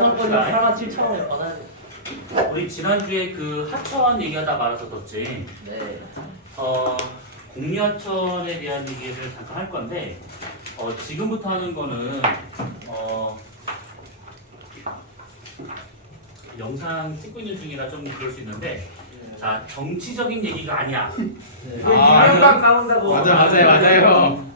수강권이 8만 7천 원에 받아야 돼. 우리 지난주에 그 하천 얘기하다 말았었지. 네. 공리하천에 대한 얘기를 잠깐 할 건데 지금부터 하는 거는 영상 찍고 있는 중이라 좀 그럴 수 있는데 자 정치적인 얘기가 아니야. 네. 이명박 나온다고. 맞아요.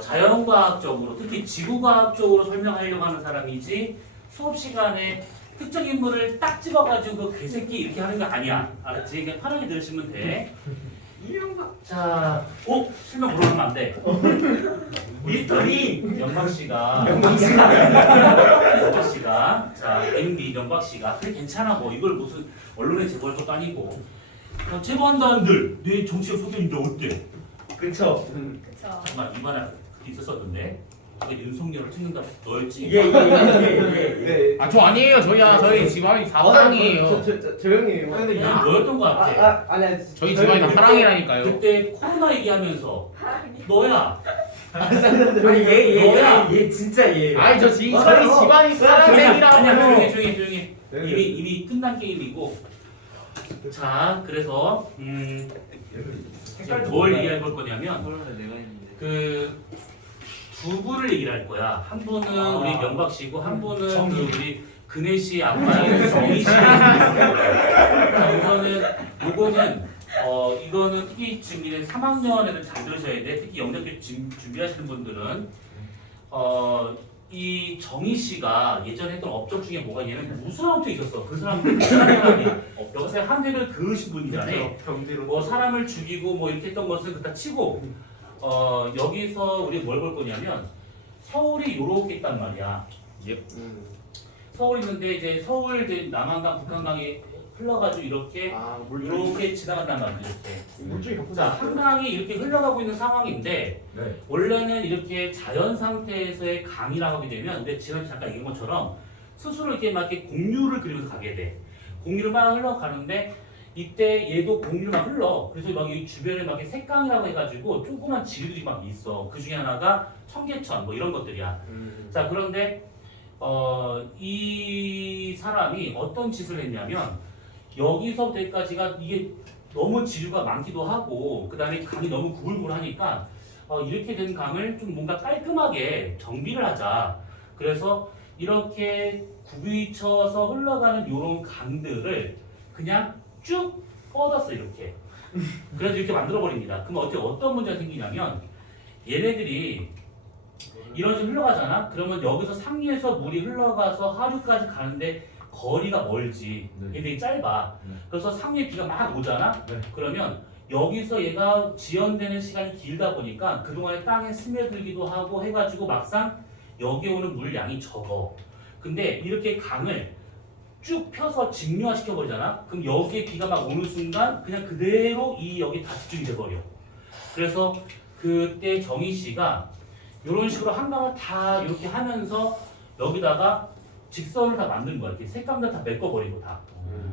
자연과학적으로 특히 지구과학적으로 설명하려고 하는 사람이지 수업 시간에 특정 인물을 딱 집어가지고 그 개새끼 이렇게 하는 거 아니야. 알았지? 그냥 편하게 들으시면 돼. 이명박. 자, 설명 물어보면 안 돼. 미스터리 연박 씨가 자 MB 연박 씨가 그래 괜찮아 뭐 이걸 무슨 언론에 제보할 것도 아니고 제보한다는들 내 정치적 소견인데 어때? 그쵸. 그쵸. 정말 이번에 있었었는데 그게 윤석열을 찍는다 너였지? 예. 네. 저 아니에요. 저희 집안이 다 사랑이에요. 저 형님. 근데 너였던 것 같아. 아니. 저희 집안이 다 사랑이라니까요. 그때 코로나 얘기하면서 너야. 얘 진짜 얘. 아니 저희 집안이 사랑쟁이라고. 아니야 조용히. 이미 끝난 게임이고. 자 그래서 뭘 얘기할 걸 거냐면 그 두 분을 얘기를 할 거야. 한 분은 우리 명박 씨고 한 분은 그 우리 근혜 씨 아빠인 정희 씨. 자, 우선은 요거는 이거는 특히 지금 이제 3학년 애들 잘 들으셔야 돼. 특히 영역교 준비하시는 분들은 이 정희 씨가 예전에 했던 업적 중에 뭐가 있냐면 무수한 업적이 있었어. 그 사람들 여기서 한 대를 그으신 분이잖아요. 뭐 사람을 죽이고 뭐 이렇게 했던 것을 그다 치고 여기서 우리 뭘 볼 거냐면 서울이 요렇게 있단 말이야. 서울 있는데 이제 서울 이제 남한강 북한강이 흘러가지고 이렇게 이렇게 지나간단 말이야. 이렇게. 자 한강이 이렇게 흘러가고 있는 상황인데 원래는 이렇게 자연 상태에서의 강이라고 하게 되면 근데 지난주 잠깐 얘기한 것처럼 스스로 이렇게 막 이렇게 공류를 그리면서 가게 돼. 공류를 막 흘러가는데 이때 얘도 공유를 막 흘러. 그래서 막 이 주변에 막 색강이라고 해가지고 조그만 지류들이 막 있어. 그 중에 하나가 청계천 뭐 이런 것들이야. 자 그런데 이 사람이 어떤 짓을 했냐면 여기서부터 여기까지가 이게 너무 지류가 많기도 하고 그 다음에 강이 너무 구불구불하니까 이렇게 된 강을 좀 뭔가 깔끔하게 정비를 하자. 그래서 이렇게 굽이쳐서 흘러가는 이런 강들을 그냥 쭉 뻗었어 이렇게. 그래서 이렇게 만들어 버립니다. 그럼 어떤 문제가 생기냐면 얘네들이 이런 식으로 흘러가잖아. 그러면 여기서 상류에서 물이 흘러가서 하류까지 가는데 거리가 멀지. 이게 되게 짧아. 그래서 상류에 비가 막 오잖아. 그러면 여기서 얘가 지연되는 시간이 길다 보니까 그동안에 땅에 스며들기도 하고 해가지고 막상 여기 오는 물량이 적어. 근데 이렇게 강을 쭉 펴서 직류화 시켜버리잖아. 그럼 여기에 비가 막 오는 순간 그냥 그대로 여기 다 집중이 돼버려. 그래서 그때 정희 씨가 이런 식으로 한강을 다 이렇게 하면서 여기다가 직선을 다 만든 거야. 이렇게 색감도 다 메꿔버리고 다.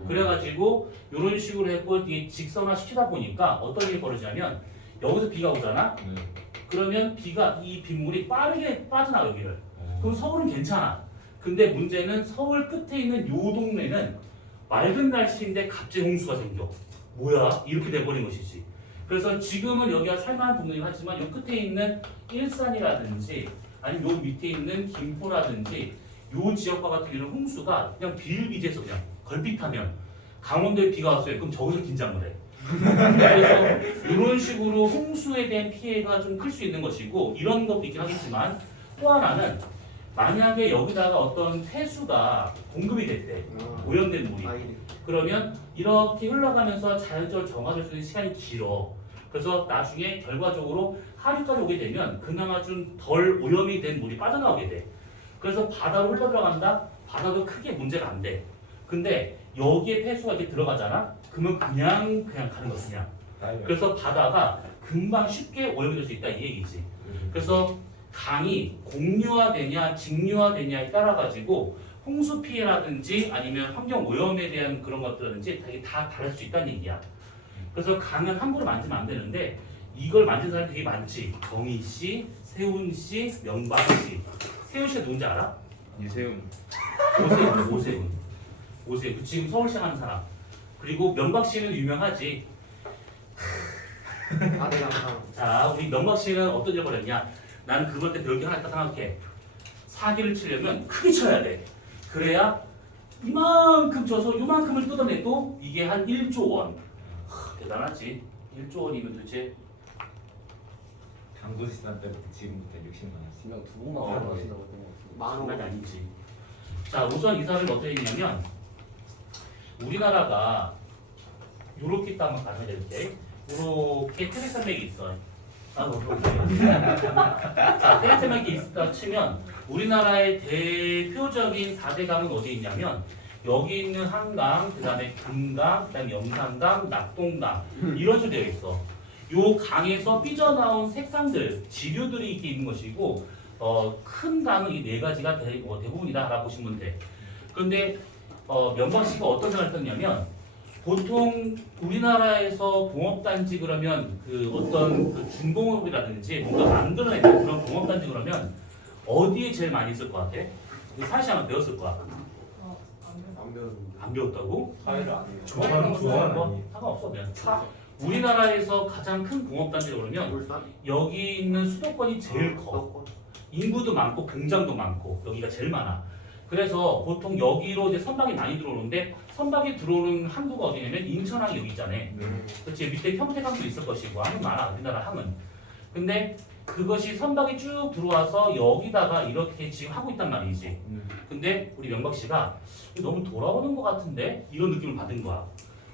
그래가지고 이런 식으로 했고 이게 직선화 시키다 보니까 어떤 일이 벌어지냐면 여기서 비가 오잖아. 그러면 이 빗물이 빠르게 빠져나가 여기를. 그럼 서울은 괜찮아. 근데 문제는 서울 끝에 있는 요 동네는 맑은 날씨인데 갑자기 홍수가 생겨. 뭐야? 이렇게 돼버린 것이지. 그래서 지금은 여기가 살만한 동네긴 하지만 요 끝에 있는 일산이라든지 아니면 요 밑에 있는 김포라든지 요 지역과 같은 경우는 홍수가 그냥 비일비재해서 그냥 걸핏하면 강원도에 비가 왔어요. 그럼 저기서 긴장을 해. 그래서 이런 식으로 홍수에 대한 피해가 좀 클 수 있는 것이고 이런 것도 있긴 하겠지만 또 하나는 만약에 여기다가 어떤 폐수가 공급이 됐대. 오염된 물이. 그러면 이렇게 흘러가면서 자연적으로 정화될 수 있는 시간이 길어. 그래서 나중에 결과적으로 하류까지 오게 되면 그나마 좀 덜 오염이 된 물이 빠져나오게 돼. 그래서 바다로 흘러 들어간다? 바다도 크게 문제가 안 돼. 근데 여기에 폐수가 이렇게 들어가잖아? 그러면 그냥 가는 거지 그냥. 그래서 바다가 금방 쉽게 오염이 될 수 있다 이 얘기지. 그래서 강이 공유화되냐 직류화되냐에 따라 가지고 홍수 피해라든지 아니면 환경 오염에 대한 그런 것들이라든지 다 다를 수 있다는 얘기야. 그래서 강은 함부로 만지면 안 되는데 이걸 만진 사람이 되게 많지. 정희 씨, 세훈 씨, 명박 씨. 세훈 씨가 누군지 알아? 이세훈. 오세훈. 지금 서울시 하는 사람. 그리고 명박 씨는 유명하지. 아내가 자, 우리 명박 씨는 어떤 일을 벌였냐? 나는 그걸 때 배울 게 하나 있다 생각해. 사기를 치려면 크게 쳐야 돼. 그래야 이만큼 쳐서 이만큼을 뜯어내도 이게 한 1조 원. 대단하지. 1조 원이면 도대체 당구 시장 때부터 지금부터 60만 원씩. 분명 두 번만 발언하신다고 했던 것 같은데. 장난이 아니지. 자, 우선 이 사람이 어떻게 했냐면 우리나라가 요렇게 딱 한번 가져야 이렇게 테레산맥이 있어. 자, 테레산맥이 있다 치면 우리나라의 대표적인 4대 강은 어디 있냐면 여기 있는 한강, 그 다음에 금강, 그 다음에 영산강, 낙동강 이런 식으로 되어 있어. 요 강에서 삐져나온 색상들, 지류들이 이렇게 있는 것이고 큰 강은 이 네 가지가 대부분이다 라고 보시면 돼. 그런데 명박 씨가 어떤 생각을 했냐면 보통 우리나라에서 공업단지 그러면 그 어떤 그 중공업이라든지 뭔가 만들어내는 그런 공업단지 그러면 어디에 제일 많이 있을 것 같아? 사실 아마 배웠을 거야. 안 배웠는데. 안 배웠다고? 사회를 안 해요. 상관없어 그냥. 우리나라에서 가장 큰 공업단지가 그러면 울산? 여기 있는 수도권이 제일 커. 인구도 많고 공장도 많고 여기가 제일 많아. 그래서 보통 여기로 이제 선박이 많이 들어오는데 선박이 들어오는 항구가 어디냐면 인천항이 여기 있잖아. 그렇지. 밑에 평택항도 있을 것이고 항이 많아 우리나라 항은. 근데 그것이 선박이 쭉 들어와서 여기다가 이렇게 지금 하고 있단 말이지. 근데 우리 명박 씨가 너무 돌아오는 것 같은데 이런 느낌을 받은 거야.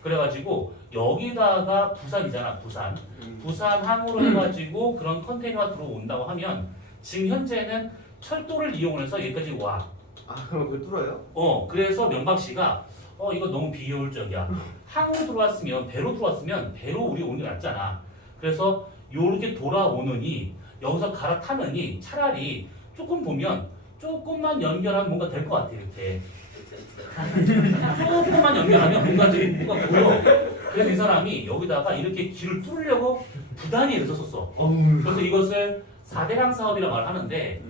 그래가지고 여기다가 부산이잖아 부산. 부산항으로 해가지고 그런 컨테이너가 들어온다고 하면 지금 현재는 철도를 이용해서 여기까지 와. 아 그럼 그걸 뚫어요? 그래서 명박 씨가 이거 너무 비효율적이야. 항으로 들어왔으면 배로 우리 오는 게 낫잖아. 그래서 요렇게 돌아오느니 여기서 갈아타느니 차라리 조금 보면 조금만 연결하면 뭔가 될 것 같아 이렇게. 조금만 연결하면 뭔가 보여. 그래서 이 사람이 여기다가 이렇게 길을 뚫으려고 부단히 애를 썼어. 그래서 이것을 4대강 사업이라 말을 하는데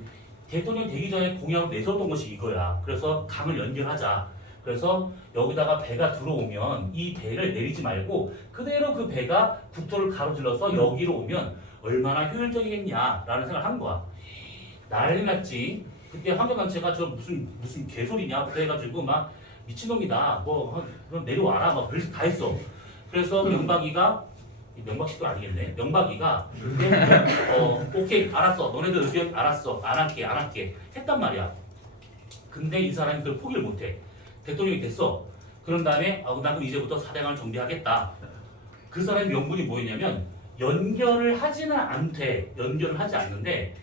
대통령 되기 전에 공약을 내세웠던 것이 이거야. 그래서 강을 연결하자. 그래서 여기다가 배가 들어오면 이 배를 내리지 말고 그대로 그 배가 국토를 가로질러서 여기로 오면 얼마나 효율적이겠냐라는 생각을 한 거야. 난리 났지. 그때 환경단체가 저 무슨 개소리냐 그래가지고 막 미친놈이다. 그럼 내려와라. 막 별짓 다 했어. 그래서 명박이가 명박씨도 아니겠네. 명박이가 오케이 알았어. 너네들 의견 알았어. 안 할게 했단 말이야. 근데 이 사람이 그걸 포기를 못해. 대통령이 됐어. 그런 다음에 난 그럼 이제부터 4대강을 정비하겠다. 그 사람의 명분이 뭐였냐면 연결을 하지는 않대. 연결을 하지 않는데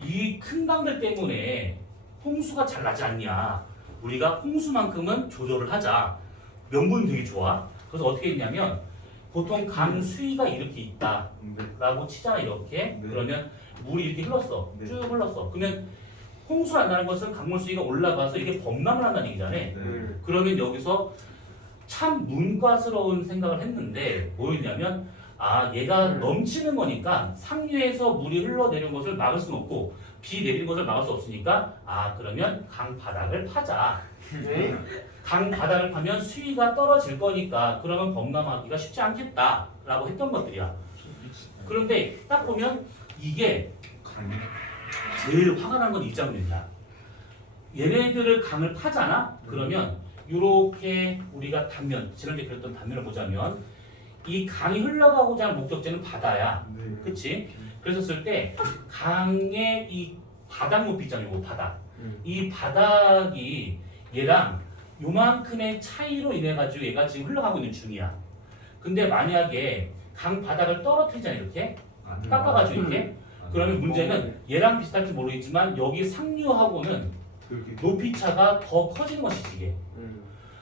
이 큰 강들 때문에 홍수가 잘 나지 않냐. 우리가 홍수만큼은 조절을 하자. 명분이 되게 좋아. 그래서 어떻게 했냐면 보통 강 수위가 이렇게 있다라고 치잖아 이렇게. 그러면 물이 이렇게 흘렀어. 쭉 흘렀어. 그러면 홍수가 안 나는 것은 강물 수위가 올라가서 이게 범람을 한다는 얘기잖아. 그러면 여기서 참 문과스러운 생각을 했는데 뭐였냐면 얘가 넘치는 거니까 상류에서 물이 흘러내리는 것을 막을 수는 없고 비 내리는 것을 막을 수 없으니까 그러면 강 바닥을 파자. 강 바닥을 파면 수위가 떨어질 거니까 그러면 범람하기가 쉽지 않겠다라고 했던 것들이야. 그런데 딱 보면 이게 제일 화가 난 건 이 장면이야. 얘네들을 강을 파잖아? 그러면 이렇게 우리가 단면, 지난주에 그렸던 단면을 보자면 이 강이 흘러가고자 하는 목적지는 바다야. 그치? 그랬었을 때 강의 이 바닥 높이 있잖아요. 이 바닥. 이 바닥이 얘랑 요만큼의 차이로 인해 가지고 얘가 지금 흘러가고 있는 중이야. 근데 만약에 강 바닥을 떨어뜨리잖아요. 이렇게 깎아가지고 이렇게. 그러면 문제는 얘랑 비슷할지 모르겠지만 여기 상류하고는 높이 차가 더 커지는 것이지 이게.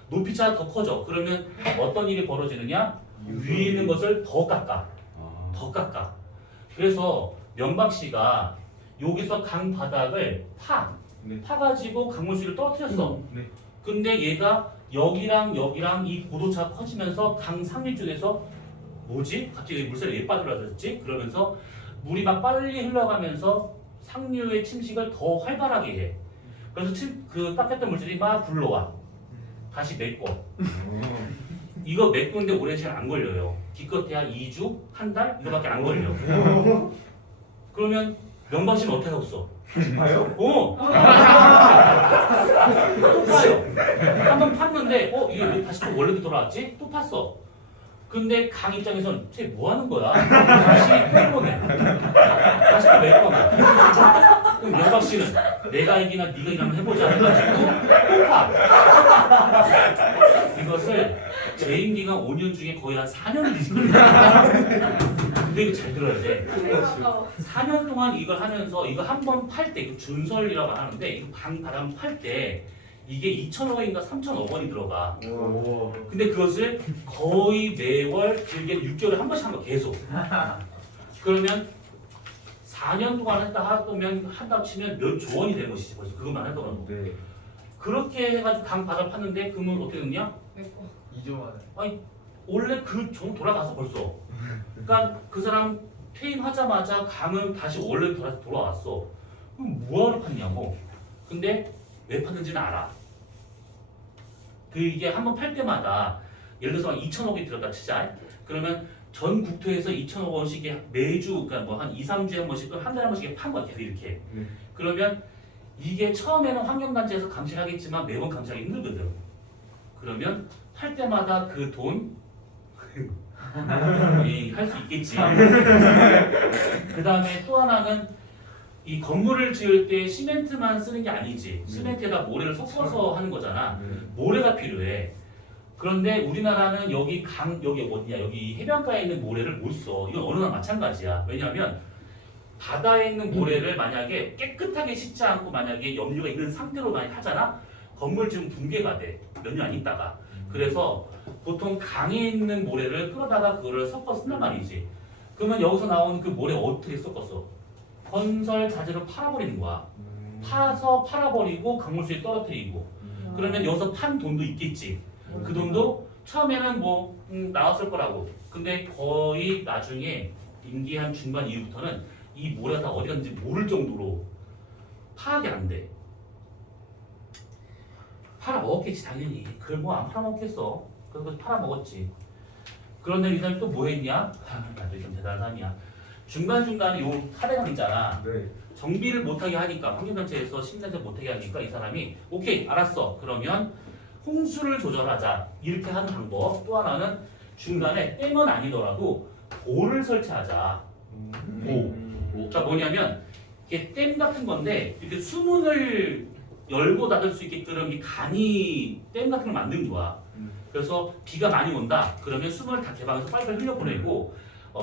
높이 차가 더 커져. 그러면 어떤 일이 벌어지느냐? 위에 있는 것을 더 깎아. 더 깎아. 그래서 명박 씨가 여기서 강 바닥을 파가지고 강물 수위를 떨어뜨렸어. 근데 얘가 여기랑 이 고도차가 커지면서 강 상류 쪽에서 뭐지? 갑자기 물살이 왜 빠져나졌지? 그러면서 물이 막 빨리 흘러가면서 상류의 침식을 더 활발하게 해. 그래서 그 닦였던 물질이 막 굴러와. 다시 메꿔. 이거 메꾸는데 오래 시간 안 걸려요. 기껏해야 2주, 한 달 이거밖에 안 걸려. 그러면 명박 씨는 어떻게 하고 있어? 봐요? 또 파요. 한번 팠는데 이게 왜 다시 또 원래로 돌아왔지? 또 팠어. 근데 강 입장에선 쟤 뭐 하는 거야? 다시 빼보내. 다시 또 메꿔내. 그럼 명박 씨는 내가 이기나 네가 이기나 한번 해보자 해가지고 또 파. 이것을 제 임기가 5년 중에 거의 한 4년을 뒤집어요. 근데 이거 잘 들어야 돼. 4년 동안 이걸 하면서 이거 한 번 팔 때, 이거 준설이라고 하는데 이거 바람 팔 때 이게 2천억 원인가 3천억 원이 들어가. 근데 그것을 거의 매월 길게 6개월에 한 번씩 한 거 계속. 그러면 4년 동안 한다 치면 몇 조 원이 되는 것이지. 벌써 그것만 하더라도. 네. 그렇게 해가지고 강 바닥 팠는데 그러면 어떻게 됐냐? 2조 만에. 아니 원래 그 종 돌아갔어 벌써. 그러니까 그 사람 퇴임하자마자 강은 다시 원래 돌아왔어. 그럼 뭐하러 팠냐고. 근데 왜 팠는지는 알아. 그 이게 한번 팔 때마다 예를 들어서 2천억이 들었다 치자. 그러면 전 국토에서 2천억 원씩 매주 그러니까 뭐 한 2, 3주에 한 번씩 한 달에 한 번씩 판 거야 계속 이렇게. 그러면 이게 처음에는 환경단체에서 감시를 하겠지만 매번 감시하기 힘들거든. 그러면 팔 때마다 그 돈 할 수 있겠지. 그 다음에 또 하나는 이 건물을 지을 때 시멘트만 쓰는 게 아니지. 시멘트에다 모래를 섞어서 하는 거잖아. 모래가 필요해. 그런데 우리나라는 여기 어디냐 여기 해변가에 있는 모래를 못 써. 이건 어느 나라 마찬가지야. 왜냐하면 바다에 있는 모래를 만약에 깨끗하게 씻지 않고 만약에 염류가 있는 상태로 많이 하잖아. 건물 지금 붕괴가 돼. 몇 년 안 있다가. 그래서 보통 강에 있는 모래를 끌어다가 그거를 섞어 쓴단 말이지. 그러면 여기서 나온 그 모래 어떻게 섞었어? 건설 자재로 팔아버리는 거야. 파서 팔아버리고 강물수에 떨어뜨리고. 그러면 여기서 판 돈도 있겠지. 그 돈도 처음에는 뭐 나왔을 거라고. 근데 거의 나중에 임기 한 중반 이후부터는 이 모래가 다 어디 갔는지 모를 정도로 파악이 안 돼. 팔아먹었겠지 당연히. 그걸 뭐 안 팔아먹겠어. 그래서 팔아먹었지. 그런데 이 사람이 또 뭐 했냐? 나도 좀 대단한 사람이야. 중간중간에 요 사례가 있잖아. 네. 정비를 못하게 하니까 환경단체에서 심리단체 못하게 하니까 이 사람이 오케이 알았어. 그러면 홍수를 조절하자. 이렇게 하는 방법. 또 하나는 중간에 댐은 아니더라도 보를 설치하자. 보. 그러니까 뭐냐면 이게 댐 같은 건데 이렇게 수문을 열고 닫을 수 있게끔 이 간이 댐 같은 걸 만든 거야. 그래서 비가 많이 온다. 그러면 수문을 다 개방해서 빨리빨리 흘려보내고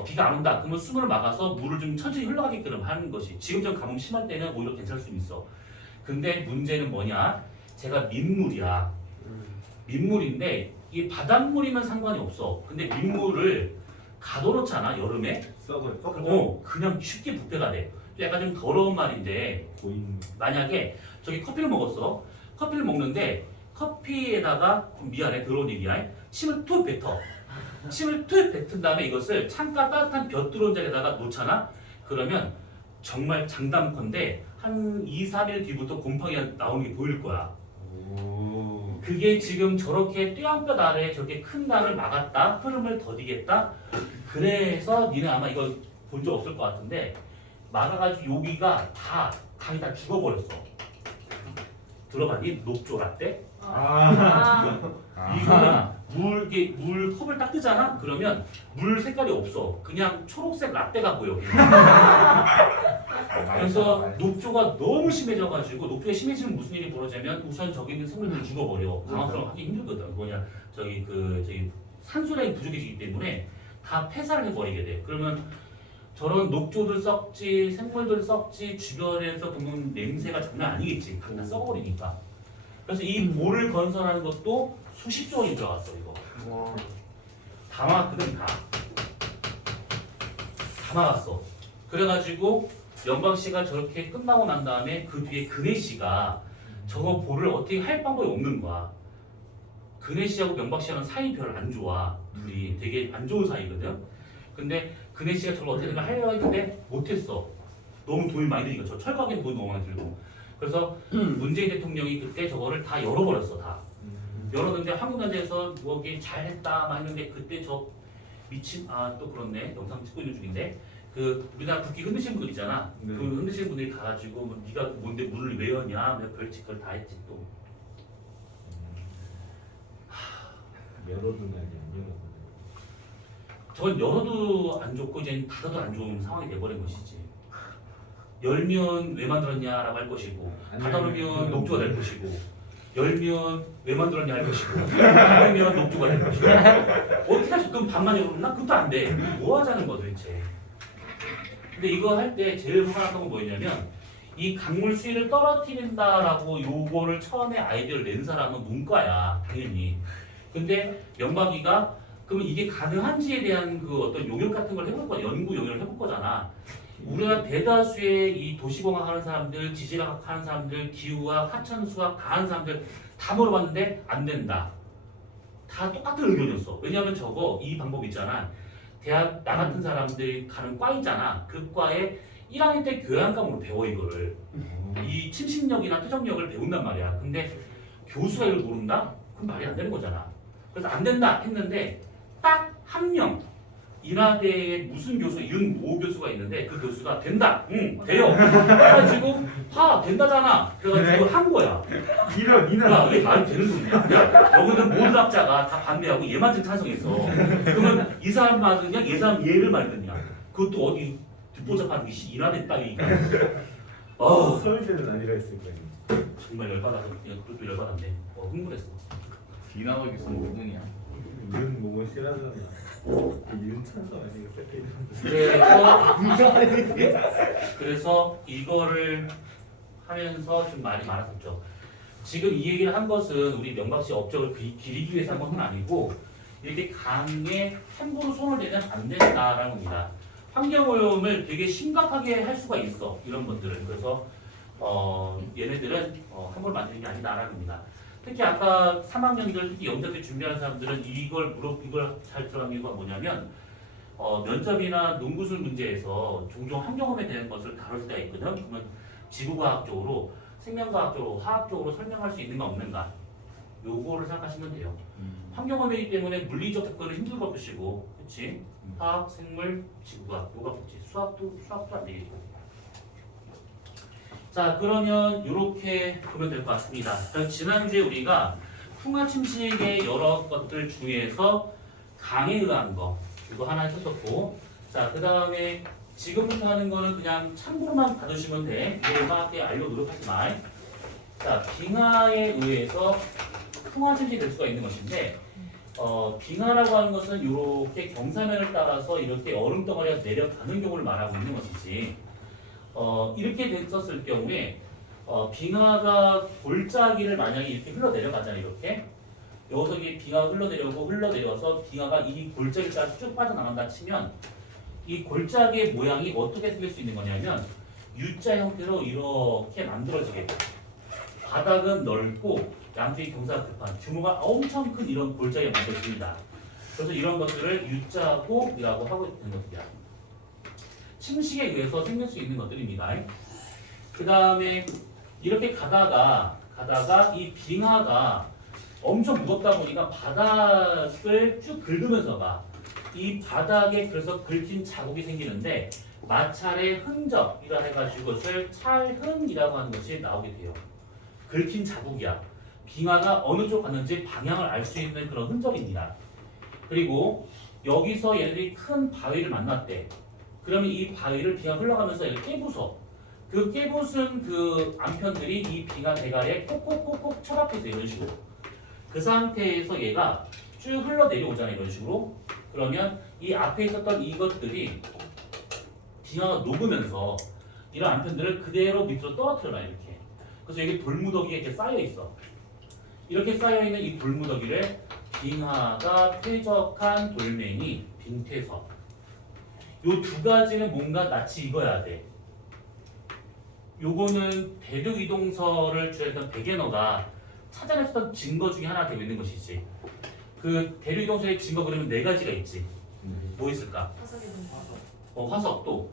비가 안 온다. 그러면 수문을 막아서 물을 좀 천천히 흘러가게끔 하는 것이. 지금처럼 가뭄 심할 때는 오히려 괜찮을 수 있어. 근데 문제는 뭐냐? 제가 민물이야. 민물인데 이 바닷물이면 상관이 없어. 근데 민물을 가둬놓잖아 여름에. 썩어요. 그냥 쉽게 부패가 돼. 약간 좀 더러운 말인데 만약에 저기 커피를 먹었어. 커피를 먹는데 커피에다가 좀 미안해 더러운 얘기야. 침을 툭 뱉어. 침을 툭 뱉은 다음에 이것을 창가 따뜻한 볕 들어온 자리에다가 놓잖아. 그러면 정말 장담컨대 한 2, 3일 뒤부터 곰팡이가 나오는 게 보일 거야. 그게 지금 저렇게 뙤양볕 아래에 저렇게 큰 강을 막았다. 흐름을 더디겠다. 그래서 니는 아마 이거 본 적 없을 것 같은데 막아가지고 여기가 다 강이 다 죽어버렸어. 들어봤니? 녹조 라떼? 이거는 물 컵을 딱 뜨잖아? 그러면 물 색깔이 없어. 그냥 초록색 라떼가 보여. 그래서 녹조가 너무 심해져가지고 녹조가 심해지면 무슨 일이 벌어지냐면 우선 저기 있는 생물들이 죽어버려. 광합성을 하기 힘들거든. 뭐냐 저기 산소량이 부족해지기 때문에 다 폐사를 해버리게 돼. 그러면 저런 녹조들 썩지, 생물들 썩지, 주변에서 보면 냄새가 장난 아니겠지. 다 썩어버리니까. 그래서 이 모를 건설하는 것도 수십조 원이 들어갔어 이거. 다 막았거든 다 막았어. 그래가지고 영광 씨가 저렇게 끝나고 난 다음에 그 뒤에 근혜 씨가 저거 볼을 어떻게 할 방법이 없는 거야. 근혜 씨하고 명박 씨하고는 사이 별로 안 좋아. 둘이 되게 안 좋은 사이거든. 근데 근혜 씨가 저걸 어떻게든 하려고 했는데 못했어. 너무 돈이 많이 드니까 저 철거하기엔 돈이 너무 많이 들고. 그래서 문재인 대통령이 그때 저거를 다 열어버렸어 다. 열었는데 한국연대에서 뭐기 잘했다 막 했는데 그때 저 미친 또 그렇네 영상 찍고 있는 중인데 그 우리나라 국기 흔드신 분들 있잖아. 네. 그 흔드신 분들이 가가지고 뭐 네가 뭔데 문을 왜 여냐 내가 별짓 걸 다 했지 또. 열어두는 게 아니라 저건 열어도 안 좋고 이제 닫아도 안 좋은 상황이 돼버린 것이지. 열면 왜 만들었냐라고 할 것이고 닫아놓으면 녹조가 될 것이고 열면 왜 만들었냐 할 것이고 닫으면 녹조가 될 것이고 어떻게 할 수 그럼 반만 열어놓나? 그것도 안 돼. 뭐 하자는 거야 도대체. 근데 이거 할 때 제일 화가 났던 건 뭐였냐면 이 강물 수위를 떨어뜨린다라고 요거를 처음에 아이디어를 낸 사람은 문과야 당연히. 근데 명박이가 그러면 이게 가능한지에 대한 그 어떤 용역 같은 걸 해볼 거야. 연구 용역을 해볼 거잖아. 우리가 대다수의 이 도시공학 하는 사람들, 지질학 하는 사람들, 기후학, 하천수학 다 하는 사람들 다 물어봤는데 안 된다. 다 똑같은 의견이었어. 왜냐하면 저거 이 방법 있잖아. 대학 나 같은 사람들이 가는 과 있잖아. 그 과에 1학년 때 교양과목으로 배워 이거를. 이 침식력이나 퇴적력을 배운단 말이야. 근데 교수가 이걸 모른다? 그럼 말이 안 되는 거잖아. 그래서 안 된다 했는데 딱 한 명 인하대에 무슨 교수가 윤모 교수가 있는데 그 교수가 된다. 응 돼요. 그래가지고 된다잖아. 그래가지고 한 거야. 야 이게 말이 되는 소리냐? 야 여기는 모든 학자가 다 반대하고 얘만 지금 찬성했어. 그러면 이 사람 말이냐 얘 사람 얘를 말 듣냐? 그것도 어디 듣보잡한 게 인하대 따위. 서울대는 아니라 했을 거예요. 정말 열받아서 그냥 그것도 열받았네. 흥분했어. 디나노기 쓴 누구냐? 윤 뭐뭐 싫어하잖아. 윤찬성 아니겠어? 그래서 이거를 하면서 좀 말이 많았었죠. 지금 이 얘기를 한 것은 우리 명박 씨 업적을 기리기 위해서 한 것은 아니고 이렇게 강에 함부로 손을 대면 안 된다라는 겁니다. 환경오염을 되게 심각하게 할 수가 있어 이런 것들은. 그래서 얘네들은 함부로 만드는 게 아니다라는 겁니다. 특히 아까 3학년들 특히 영재 때 준비하는 사람들은 이걸 잘 들어간 이유가 뭐냐면 면접이나 논구술 문제에서 종종 환경오염에 대한 것을 다룰 때가 있거든. 그러면 지구과학적으로, 생명과학적으로, 화학적으로 설명할 수 있는가 없는가 요거를 생각하시면 돼요. 환경오염이기 때문에 물리적 접근은 힘들 것이고, 그렇지? 화학, 생물, 지구과학 요가 없지. 수학도 안 되겠고. 자 그러면 이렇게 보면 될 것 같습니다. 지난주에 우리가 풍화 침식의 여러 것들 중에서 강에 의한 거 이거 하나 했었고, 자 그 다음에 지금부터 하는 거는 그냥 참고만 받으시면 돼. 이거밖에 알려 노력하지 마. 자 빙하에 의해서 풍화 침식이 될 수가 있는 것인데 빙하라고 하는 것은 이렇게 경사면을 따라서 이렇게 얼음 덩어리가 내려가는 경우를 말하고 있는 것이지. 이렇게 됐었을 경우에 빙하가 골짜기를 만약에 이렇게 흘러내려가잖아요. 이렇게 여기서 이게 빙하가 흘러내려서 빙하가 이 골짜기 따라 쭉 빠져나간다 치면 이 골짜기의 모양이 어떻게 생길 수 있는 거냐면 U자 형태로 이렇게 만들어지게 돼요. 바닥은 넓고 양쪽이 경사가 급한 규모가 엄청 큰 이런 골짜기가 만들어집니다. 그래서 이런 것들을 U자호라고 하고 있는 것들이야. 침식에 의해서 생길 수 있는 것들입니다. 그 다음에 이렇게 가다가 이 빙하가 엄청 무겁다 보니까 바닥을 쭉 긁으면서 가. 이 바닥에 그래서 긁힌 자국이 생기는데 마찰의 흔적이라 해가지고 그것을 찰흔이라고 하는 것이 나오게 돼요. 긁힌 자국이야. 빙하가 어느 쪽 갔는지 방향을 알 수 있는 그런 흔적입니다. 그리고 여기서 얘네들이 큰 바위를 만났대. 그러면 이 바위를 빙하 흘러가면서 이렇게 깨부숴. 그 깨부순 그 암편들이 이 빙하 대가리에 콕콕콕콕 처박혀 있어 이런 식으로. 그 상태에서 얘가 쭉 흘러 내려오잖아요 이런 식으로. 그러면 이 앞에 있었던 이것들이 빙하가 녹으면서 이런 암편들을 그대로 밑으로 떨어뜨려놔 이렇게. 그래서 여기 돌무더기에 이렇게 쌓여 있어. 이렇게 쌓여 있는 이 돌무더기를 빙하가 퇴적한 돌멩이, 빙퇴석. 요 두 가지는 뭔가 낯이 익어야 돼. 요거는 대륙 이동설을 주장했던 백예너가 찾아냈던 증거 중에 하나 되고 있는 것이지. 그 대륙 이동설의 증거 그러면 네 가지가 있지. 뭐 있을까? 화석도.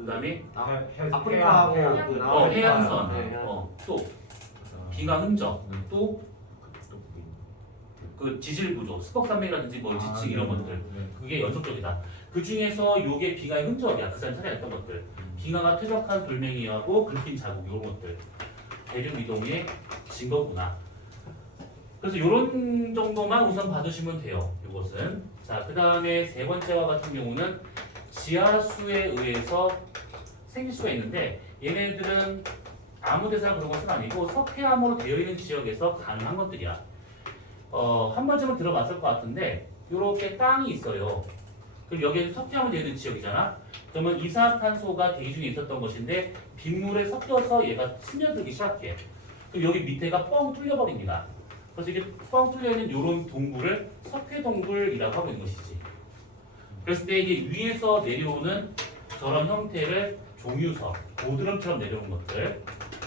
그다음에 아프리카하고 그 해양선, 네. 또 비강 흔적, 또 그 지질 구조, 스벅산맥이라든지 뭐 지층 이런 것들, 그게 연속적이다. 그 중에서 요게 빙하의 흔적이야. 그 사람이 살아냈던 것들. 빙하가 퇴적한 돌멩이하고 긁힌 자국 이런 것들. 대륙 이동의 증거구나. 그래서 이런 정도만 우선 봐두시면 돼요. 이것은. 자, 그 다음에 세 번째와 같은 경우는 지하수에 의해서 생길 수가 있는데 얘네들은 아무 데서나 그런 것은 아니고 석회암으로 되어 있는 지역에서 가능한 것들이야. 한 번쯤은 들어봤을 것 같은데 이렇게 땅이 있어요. 그럼 여기에 석회암이 되어 있는 지역이잖아. 그러면 이산화탄소가 대기 중에 있었던 것인데 빗물에 섞여서 얘가 스며들기 시작해. 그럼 여기 밑에가 뻥 뚫려버립니다. 그래서 이게 뻥 뚫려 있는 이런 동굴을 석회동굴이라고 하고 있는 것이지. 그랬을 때 이게 위에서 내려오는 저런 형태를 종유석, 고드름처럼 내려오는 것들,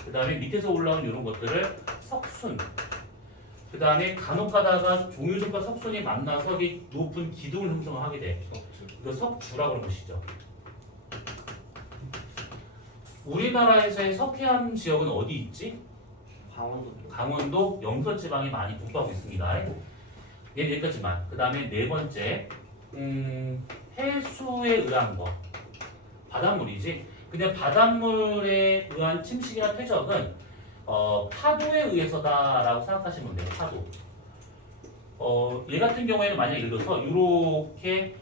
그 다음에 밑에서 올라오는 이런 것들을 석순, 그 다음에 간혹 가다가 종유석과 석순이 만나서 이 높은 기둥을 형성을 하게 돼. 이거 석주라고 하는 것이죠. 우리나라에서의 석회암 지역은 어디 있지? 강원도 영서 지방이 많이 분포하고 있습니다. 얘는 여기까지만. 그 다음에 네 번째, 해수에 의한 거. 바닷물이지. 근데 바닷물에 의한 침식이나 퇴적은 파도에 의해서다라고 생각하시면 돼요. 파도. 얘 같은 경우에는 만약 예를 들어서 이렇게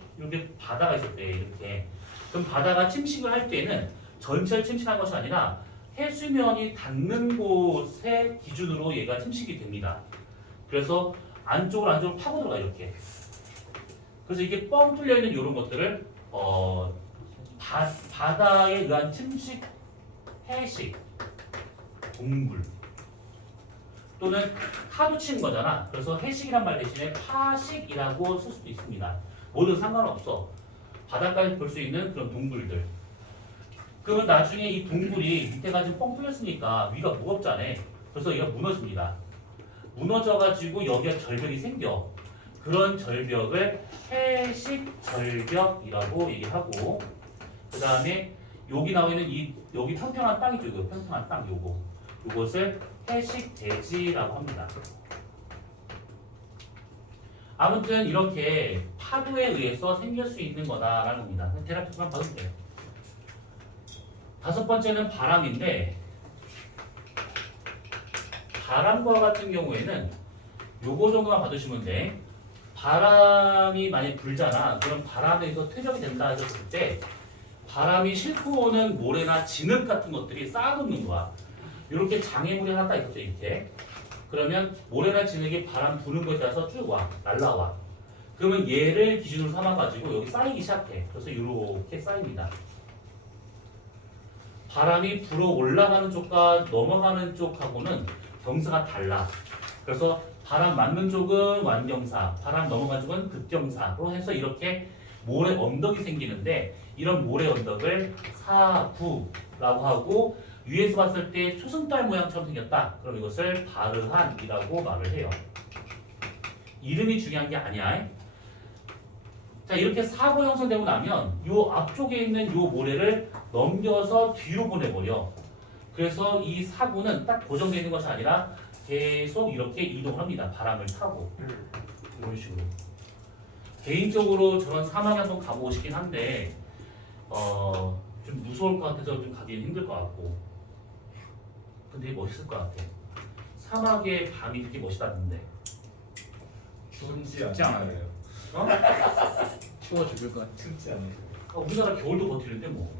바다가 있을 때 이렇게 그럼 바다가 침식을 할 때는 전체를 침식한 것이 아니라 해수면이 닿는 곳의 기준으로 얘가 침식이 됩니다. 그래서 안쪽으로 파고 들어가 이렇게. 그래서 이게 뻥 뚫려 있는 이런 것들을 바다에 의한 침식, 해식, 동굴 또는 파도 치는 거잖아. 그래서 해식이란 말 대신에 파식이라고 쓸 수도 있습니다. 모두 상관없어. 바닷가에서 볼 수 있는 그런 동굴들. 그러면 나중에 이 동굴이 밑에가 지금 뻥 뚫렸으니까 위가 무겁잖아. 그래서 얘가 무너집니다. 무너져가지고 여기에 절벽이 생겨. 그런 절벽을 해식 절벽이라고 얘기하고, 그 다음에 여기 나와 있는 여기 평평한 땅이죠. 이거 평평한 땅 요것을 해식 대지라고 합니다. 아무튼 이렇게 파도에 의해서 생길 수 있는 거다라는 겁니다. 대략 조금만 봐도 돼요. 다섯 번째는 바람인데 바람과 같은 경우에는 요거 정도만 봐두시면 돼. 바람이 많이 불잖아. 그럼 바람에서 퇴적이 된다 했을 때 바람이 싣고 오는 모래나 진흙 같은 것들이 쌓아놓는 거야. 이렇게 장애물이 하나 딱 있었죠. 이렇게. 그러면 모래나 진흙이 바람 부는 것에 따라서 쭉 와. 날라와. 그러면 얘를 기준으로 삼아가지고 여기 쌓이기 시작해. 그래서 이렇게 쌓입니다. 바람이 불어 올라가는 쪽과 넘어가는 쪽하고는 경사가 달라. 그래서 바람 맞는 쪽은 완경사, 바람 넘어가는 쪽은 극경사로 해서 이렇게 모래 언덕이 생기는데 이런 모래 언덕을 사구라고 하고 위에서 봤을 때 초승달 모양처럼 생겼다. 그럼 이것을 바르한이라고 말을 해요. 이름이 중요한 게 아니야. 자, 이렇게 사고 형성되고 나면 요 앞쪽에 있는 요 모래를 넘겨서 뒤로 보내버려. 그래서 이 사고는 딱 고정되어 있는 것이 아니라 계속 이렇게 이동을 합니다. 바람을 타고. 이런 식으로. 개인적으로 저런 사막에 한번 가보고 싶긴 한데 좀 무서울 것 같아서 좀 가기는 힘들 것 같고, 근데 멋있을 것 같아. 사막에 밤이 이렇게 멋있다는데 춥지 춥지 않아요. 추워 죽을 것 같아. 춥지 않아요. 우리나라 겨울도 버티는데 뭐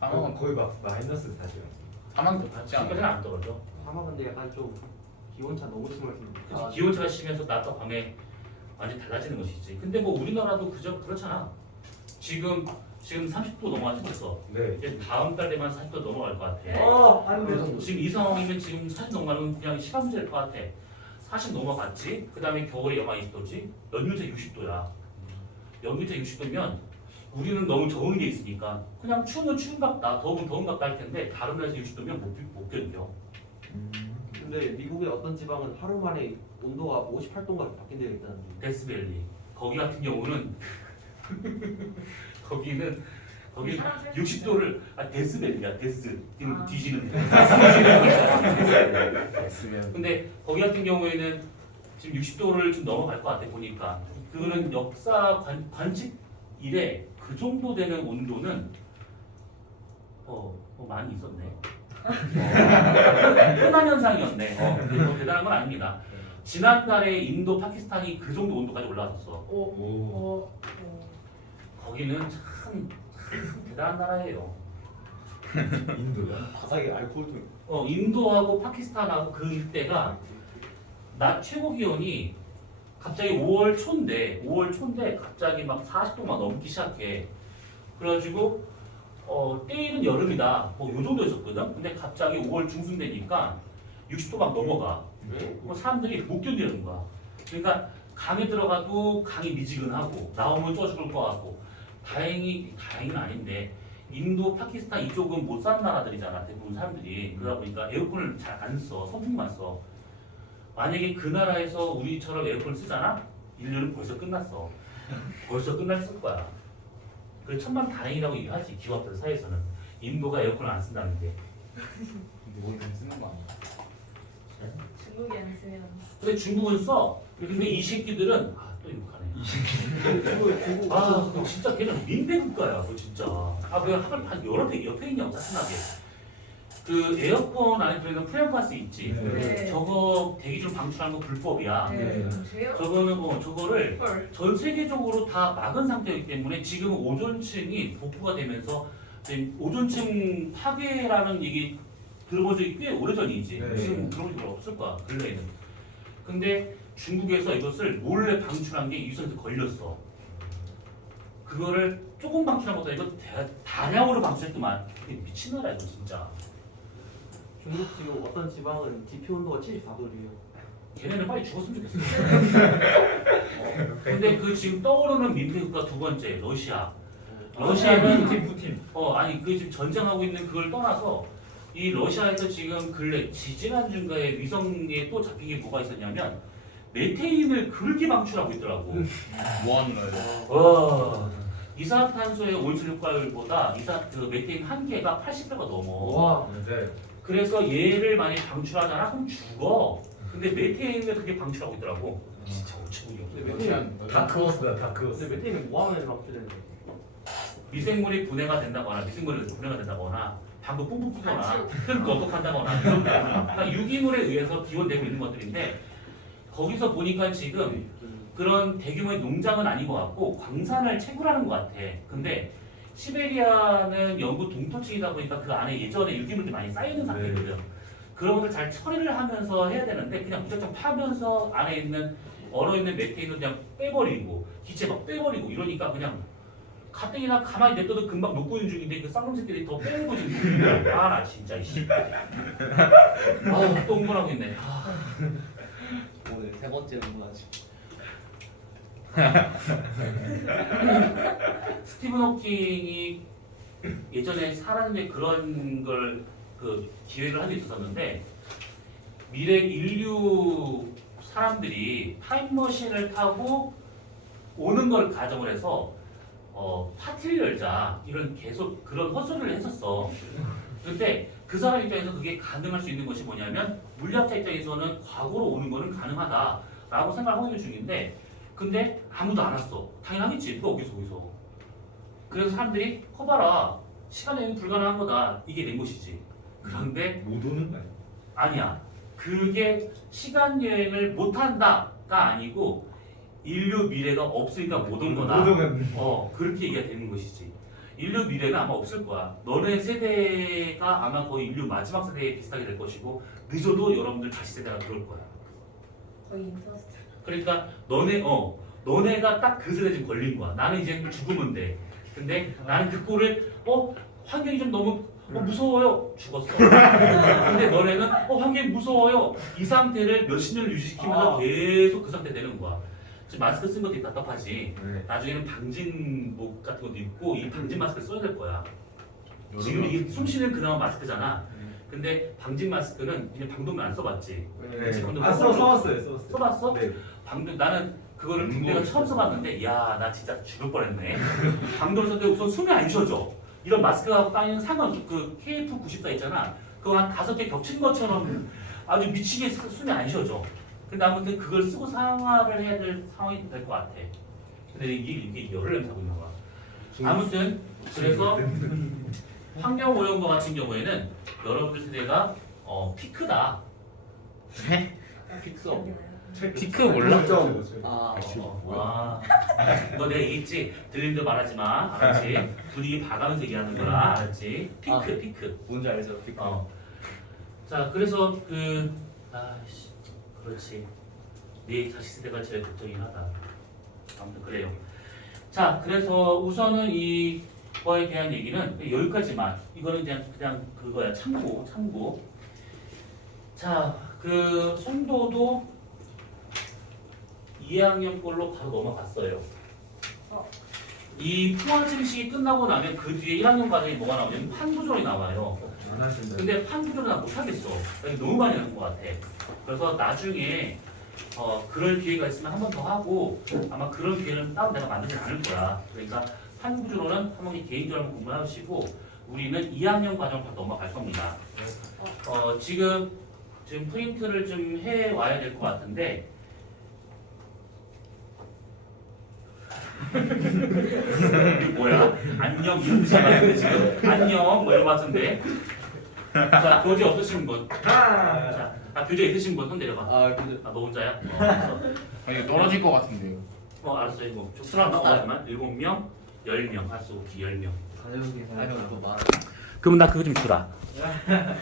사막은 거의 막 마이너스 4죠. 사막도 닿지 지금까지는 않아. 안 떨어져. 사막인데 약간 좀 기온차 너무 심해서 그치, 기온차가 심해서 낮과 밤에 완전 달라지는 것이지. 근데 뭐 우리나라도 그렇잖아. 지금 30도 넘어가지 벌써. 네. 이제 다음 달 되면 40도 넘어갈 것 같아. 안돼. 지금 이 상황이면 지금 40 넘어가면 그냥 시간 문제일 것 같아. 40 넘어갔지. 그 다음에 겨울에 영하 20도지. 연휴제 60도야. 연휴제 60도면 우리는 너무 적응이 돼 있으니까 그냥 추우면 추운 같다, 더우면 더운 같다 할 텐데 다른 나라에서 60도면 못 견뎌. 근데 미국의 어떤 지방은 하루 만에 온도가 58도가 바뀐 데가 있다는 데. 데스밸리 거기 같은 경우는 거기는 거기 사람 살 60도를 데스벨이야 데스 아. 뒤지는 S면 근데 거기 같은 경우에는 지금 60도를 좀 넘어갈 것 같아 보니까 그거는 역사 관측 이래 그 정도 되는 온도는 많이 있었네. 흔한 현상이었네. 뭐 대단한 건 아닙니다. 지난달에 인도, 파키스탄이 그 정도 온도까지 올라왔었어. 거기는 참 대단한 나라예요. 인도야? 바닥에 알코올도 있고. 인도하고 파키스탄하고 그 일대가 낮 최고 기온이 갑자기 5월 초인데 갑자기 막 40도 막 넘기 시작해. 그래가지고 때일은 여름이다. 뭐 요 정도였었거든. 근데 갑자기 5월 중순 되니까 60도 막 넘어가. 뭐 사람들이 못 견디는 거야. 그러니까 강에 들어가도 강이 미지근하고 나오면 쪄 죽을 것 같고. 다행은 아닌데 인도, 파키스탄 이쪽은 못 사는 나라들이잖아. 대부분 사람들이. 그러다 보니까 에어컨을 잘 안 써. 선풍기만 써. 만약에 그 나라에서 우리처럼 에어컨을 쓰잖아? 1년은 벌써 끝났어. 벌써 끝났을 거야. 그래 천만 다행이라고 얘기하지. 기업들 사이에서는. 인도가 에어컨을 안 쓴다는 게. 누구는 쓰는 거 아니야? 중국이 안 쓰면 근데 중국은 써. 근데 이 새끼들은 또 욕하네. 그거 진짜 걔는 민폐 국가야. 그거 진짜. 왜 한 여러 개 옆에 있냐고 짜증나게. 그 에어컨 안에 들어있는 프레온가스 있지. 네. 저거 대기 중 방출하는 거 불법이야. 네. 죄요? 저거는 저거를 헐. 전 세계적으로 다 막은 상태이기 때문에 지금 오존층이 복구가 되면서 지금 오존층 파괴라는 얘기 들어본 적이 꽤 오래전이지. 네. 지금 들어본 적 없을 거야 근래에는. 근데 중국에서 이것을 몰래 방출한 게 유선에서 걸렸어. 그거를 조금 방출한 것도 아니고 다량으로 방출했더만. 그게 미친 나라야 이거 진짜. 중국 지금 어떤 지방은 지표 온도가 74도래요. 걔네는 빨리 죽었으면 좋겠어. 근데 그 지금 떠오르는 민폐 국가 두 번째 러시아. 러시아는 푸틴. 아니 그 지금 전쟁하고 있는 그걸 떠나서 이 러시아에서 지금 근래 지지난주인가에 위성에 또 잡힌 게 뭐가 있었냐면 메테인을 그렇게 방출하고 있더라고. 뭐 하는 거야? 이산화탄소의 온실 효과율보다 그 메테인 한 개가 80배가 넘어. 와. 네. 그래서 얘를 많이 방출하잖아? 그럼 죽어. 근데 메테인을 그렇게 방출하고 있더라고. 진짜 어처구니 없어. 근데 러시안 다크호스다 다크호스. 근데 메테인은 뭐하면 방출되는 거야? 미생물이 분해가 된다거나 미생물이 분해가 된다거나 방구 뿡뿡 끼거나 반죽. 흙 거덕한다거나 이런 그러니까 유기물에 의해서 기원되고 있는 것들인데 거기서 보니까 지금 그런 대규모의 농장은 아닌 것 같고 광산을 채굴하는 것 같아. 근데 시베리아는 영구 동토층이다 보니까 그 안에 예전에 유기물들이 많이 쌓여있는 상태거든. 그런 것들 잘 처리를 하면서 해야 되는데 그냥 무작정 파면서 안에 있는 얼어있는 메테인을 그냥 빼버리고 기체 막 빼버리고 이러니까 그냥 가뜩이나 가만히 냅둬도 금방 녹고 있는 중인데 그 쌍놈 새끼들이 더 빼고 지금 나 진짜 이씨 또 흥분하고 있네. 오늘 세 번째 응원하지. 스티븐 호킹이 예전에 사람의 그런 걸 그 기획을 한 게 있었는데 미래 인류 사람들이 타임머신을 타고 오는 걸 가정을 해서 파티를 열자 이런 계속 그런 헛소리를 했었어. 근데 그 사람 입장에서 그게 가능할 수 있는 것이 뭐냐면 물리학자 입장에서는 과거로 오는 거는 가능하다라고 생각하고 있는 중인데 근데 아무도 안 왔어. 당연하겠지. 누가 어디서. 그래서 사람들이 커봐라. 시간 여행 불가능한 거다. 이게 된 것이지. 그런데 못 오는 거 아니야? 아니야. 그게 시간 여행을 못 한다가 아니고 인류 미래가 없으니까 못 온 거다. 못 오면 그렇게 얘기가 되는 것이지. 인류 미래는 아마 없을 거야. 너네 세대가 아마 거의 인류 마지막 세대에 비슷하게 될 것이고 늦어도 여러분들 다시 세대가 그럴 거야. 거의 인터스텔. 그러니까 너네가 딱 그 세대 지금 걸린 거야. 나는 이제 죽으면 돼. 근데 나는 그 꼴을 환경이 좀 너무 무서워요. 죽었어. 근데 너네는 환경이 무서워요. 이 상태를 몇십 년을 유지시키면서 계속 그 상태 되는 거야. 지금 마스크 쓴 것도 답답하지. 네. 나중에는 방진복 같은 것도 입고 이 방진 마스크를 써야 될 거야. 지금 이게 숨 쉬는 그나마 마스크잖아. 근데 방진 마스크는 그냥 방독면 안 써봤지. 아 써봤어요. 써봤어? 네. 나는 그거를 내가 처음 써봤는데 야 나 진짜 죽을 뻔했네. 방독면 썼는데 우선 숨이 안 쉬어져. 이런 마스크하고 따위는 상관없어. 그 KF94 있잖아. 그거 한 5개 겹친 것처럼 아주 미치게 숨이 안 쉬어져. 근데 아무튼 그걸 쓰고 상화를 해야 될 상황이 될 것 같아. 근데 이게 열을 냄새고 있나 봐. 아무튼 그래서 환경오염과 같은 경우에는 여러분들 세대가 피크다. 픽서. 피크 몰라? 아, 너 내가 얘기했지? 들리는 데 말하지 마. 알았지? 분위기 봐가면서 얘기하는 거라. 알았지? 피크. 뭔지 알죠? 픽서. 자, 그래서 그렇지. 네 자식 세대가 제일 걱정이 하다. 아무튼 그래요. 자, 그래서 우선은 이거에 대한 얘기는 여기까지만. 이거는 그냥 그거야. 참고. 자, 그 송도도 2학년 걸로 바로 넘어갔어요. 이 풍화 증식이 끝나고 나면 그 뒤에 1학년 과정이 뭐가 나오냐면 판부조론이 나와요. 안 하신다. 근데 판부조는 난 못하겠어. 너무 많이 하는 것 같아. 그래서 나중에 그럴 기회가 있으면 한 번 더 하고 아마 그런 기회는 따로 내가 만들지 않을 거야. 그러니까 판부조론은 한번 개인적으로 공부하시고 우리는 2학년 과정으로 다 넘어갈 겁니다. 지금 프린트를 좀 해 와야 될 것 같은데 뭐야? 안녕 이런 뜻이 같은데 지금 안녕 뭐 이런 거 같은데. 자, 교재 없으신 분. 자, 교재 있으신 분 손 내려봐. 아, 근데 너 혼자야? 알았어. 아니 떨어질 것 같은데요. 알았어. 이거 족수랑 나오지만 7명, 10명. 알았어. 오케이 10명. 가족이 살면 또 많아. 그럼 나 그거 좀 주라.